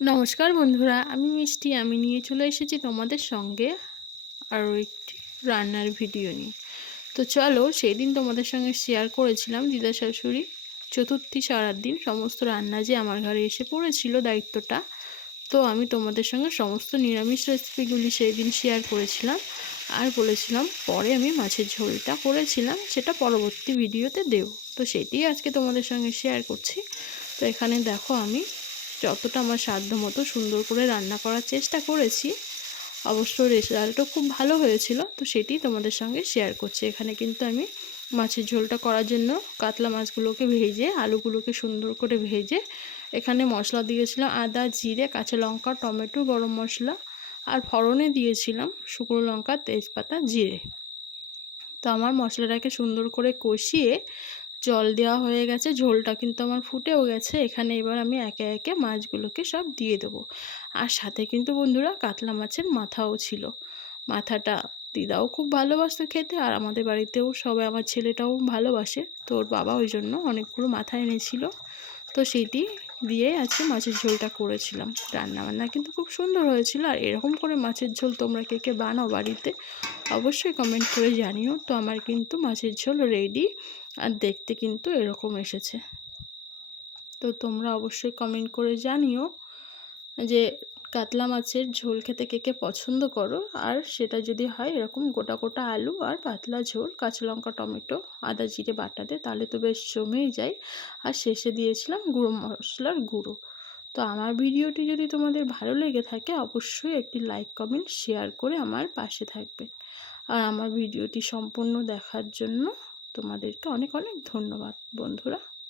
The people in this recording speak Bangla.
নমস্কার বন্ধুরা, আমি মিষ্টি। আমি নিয়ে চলে এসেছি তোমাদের সঙ্গে আরও একটি রান্নার ভিডিও নিয়ে। তো চলো, সেই দিন তোমাদের সঙ্গে শেয়ার করেছিলাম দিদা শাশুড়ি চতুর্থী সারার দিন সমস্ত রান্না যে আমার ঘরে এসে পড়েছিল দায়িত্বটা। তো আমি তোমাদের সঙ্গে সমস্ত নিরামিষ রেসিপিগুলি সেই দিন শেয়ার করেছিলাম, আর বলেছিলাম পরে আমি মাছের ঝোলটা করেছিলাম সেটা পরবর্তী ভিডিওতে দেব। তো সেটি আজকে তোমাদের সঙ্গে শেয়ার করছি। তো এখানে দেখো, আমি যতটা আমার সাধ্য মতো সুন্দর করে রান্না করার চেষ্টা করেছি। অবশ্য রেজাল্টও খুব ভালো হয়েছিল, তো সেটি তোমাদের সঙ্গে শেয়ার করছি। এখানে কিন্তু আমি মাছের ঝোলটা করার জন্য কাতলা মাছগুলোকে ভেজে, আলুগুলোকে সুন্দর করে ভেজে এখানে মশলা দিয়েছিলাম আদা, জিরে, কাঁচা লঙ্কা, টমেটো, গরম মশলা, আর ফোড়নে দিয়েছিলাম শুকনো লঙ্কা, তেজপাতা, জিরে। তো আমার মশলাটাকে সুন্দর করে কষিয়ে জল দেওয়া হয়ে গেছে, ঝোলটা কিন্তু আমার ফুটেও গেছে। এখানে এবার আমি একে একে মাছগুলোকে সব দিয়ে দেবো। আর সাথে কিন্তু বন্ধুরা কাতলা মাছের মাথাও ছিল। মাথাটা দিদাও খুব ভালোবাসতো খেতে, আর আমাদের বাড়িতেও সবাই, আমার ছেলেটাও ভালোবাসে, তো ওর বাবা ওই জন্য অনেকগুলো মাথা এনেছিল। তো সেইটি দিয়ে আজকে মাছের ঝোলটা করেছিলাম। রান্নাবান্না কিন্তু খুব সুন্দর হয়েছিল। আর এরকম করে মাছের ঝোল তোমরা কে কে বানাও বাড়িতে, অবশ্যই কমেন্ট করে জানিও। তো আমার কিন্তু মাছের ঝোল রেডি, আর দেখতে কিন্তু এরকম এসেছে। তো তোমরা অবশ্যই কমেন্ট করে জানিও যে কাতলা মাছের ঝোল খেতে কে কে পছন্দ করো। আর সেটা যদি হয় এরকম গোটা গোটা আলু আর পাতলা ঝোল, কাঁচা লঙ্কা, টমেটো, আদা, জিরে বাটাতে, তাহলে তো বেশ জমেই যায়। আর শেষে দিয়েছিলাম গুঁড়ো মশলার গুঁড়ো। তো আমার ভিডিওটি যদি তোমাদের ভালো লেগে থাকে, অবশ্যই একটি লাইক, কমেন্ট, শেয়ার করে আমার পাশে থাকবে। আর আমার ভিডিওটি সম্পূর্ণ দেখার জন্য তোমাদেরকে অনেক অনেক ধন্যবাদ বন্ধুরা।